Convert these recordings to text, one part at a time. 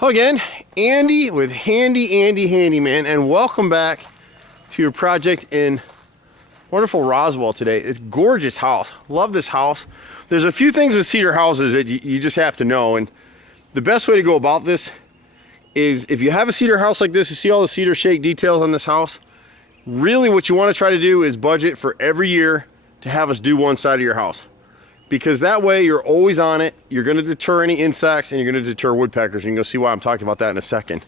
Hello again, Andy with Handy Andy Handyman, and welcome back to your project in wonderful Roswell today. It's a gorgeous house. Love this house. There's a few things with cedar houses that you just have to know, and the best way to go about this is if you have a cedar house like this, you see all the cedar shake details on this house. Really what you want to try to do is budget for every year to have us do one side of your house. Because that way you're always on it, you're going to deter any insects, and you're going to deter woodpeckers, and you'll see why I'm talking about that in a second.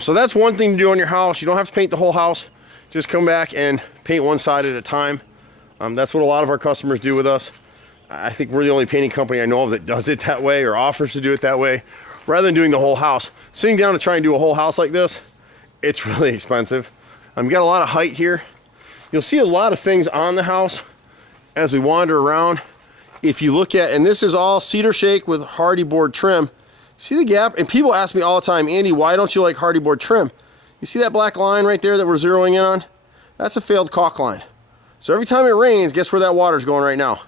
So that's one thing to do on your house. You don't have to paint the whole house. Just come back and paint one side at a time. That's what a lot of our customers do with us. I think we're the only painting company I know of that does it that way or offers to do it that way, rather than doing the whole house. Sitting down to try and do a whole house like this, it's really expensive. You got a lot of height here. You'll see a lot of things on the house as we wander around. If you look at, and this is all cedar shake with hardy board trim. See the gap? And people ask me all the time, Andy, why don't you like hardy board trim? You see that black line right there that we're zeroing in on? That's a failed caulk line. So every time it rains, guess where that water's going right now?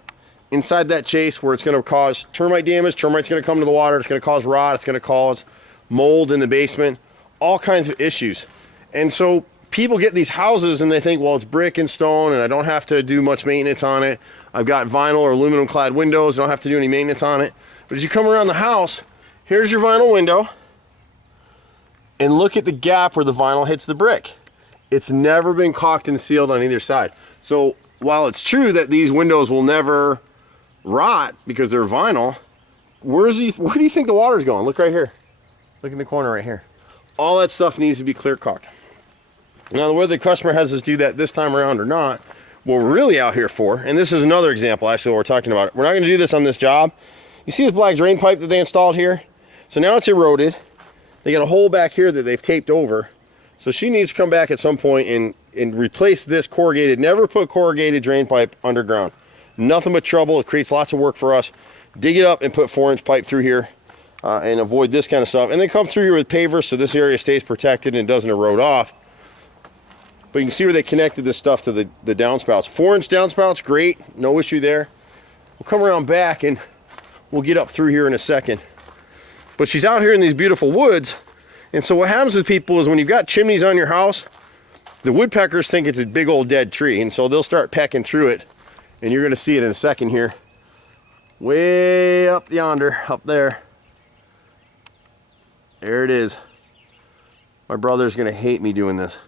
Inside that chase, where it's going to cause termite damage. Termite's going to come to the water. It's going to cause rot. It's going to cause mold in the basement. All kinds of issues. And so people get these houses and they think, well, it's brick and stone and I don't have to do much maintenance on it. I've got vinyl or aluminum clad windows. I don't have to do any maintenance on it. But as you come around the house, here's your vinyl window. And look at the gap where the vinyl hits the brick. It's never been caulked and sealed on either side. So while it's true that these windows will never rot because they're vinyl, where do you think the water's going? Look right here. Look in the corner right here. All that stuff needs to be clear caulked. Now, whether the customer has us do that this time around or not, what we're really out here for, and this is another example actually what we're talking about. We're not going to do this on this job. You see this black drain pipe that they installed here? So now it's eroded. They got a hole back here that they've taped over. So she needs to come back at some point and replace this corrugated. Never put corrugated drain pipe underground. Nothing but trouble. It creates lots of work for us. Dig it up and put 4-inch pipe through here and avoid this kind of stuff. And then come through here with pavers so this area stays protected and doesn't erode off. But you can see where they connected this stuff to the downspouts. 4-inch downspouts, great, no issue there. We'll come around back and we'll get up through here in a second. But she's out here in these beautiful woods. And so what happens with people is when you've got chimneys on your house, the woodpeckers think it's a big old dead tree. And so they'll start pecking through it. And you're gonna see it in a second here. Way up yonder, up there. There it is. My brother's gonna hate me doing this.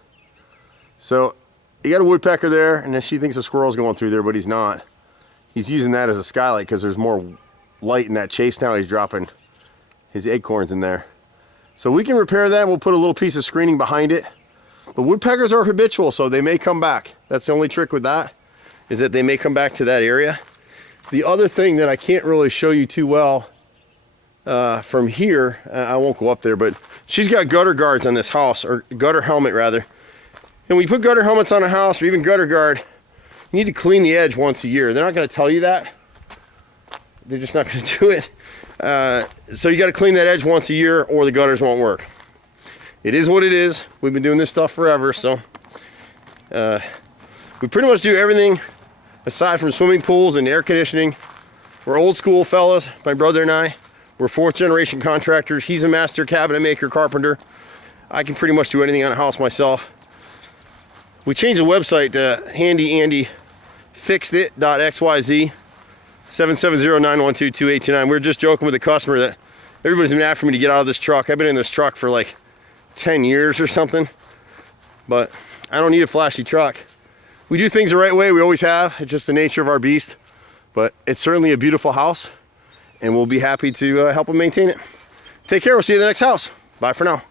So you got a woodpecker there, and then she thinks a squirrel's going through there, but he's not. He's using that as a skylight because there's more light in that chase now. He's dropping his acorns in there. So we can repair that. We'll put a little piece of screening behind it. But woodpeckers are habitual, so they may come back. That's the only trick with that, is that they may come back to that area. The other thing that I can't really show you too well from here, I won't go up there, but she's got gutter guards on this house, or gutter helmet rather. And when you put gutter helmets on a house, or even gutter guard, you need to clean the edge once a year. They're not going to tell you that. They're just not going to do it. So you got to clean that edge once a year, or the gutters won't work. It is what it is. We've been doing this stuff forever, so we pretty much do everything aside from swimming pools and air conditioning. We're old school fellas, my brother and I. We're 4th generation contractors. He's a master cabinet maker, carpenter. I can pretty much do anything on a house myself. We changed the website to HandyANDYFixedIt.xyz 770-912-2829. We were just joking with the customer that everybody's been after me to get out of this truck. I've been in this truck for like 10 years or something, but I don't need a flashy truck. We do things the right way. We always have. It's just the nature of our beast, but it's certainly a beautiful house, and we'll be happy to help them maintain it. Take care. We'll see you in the next house. Bye for now.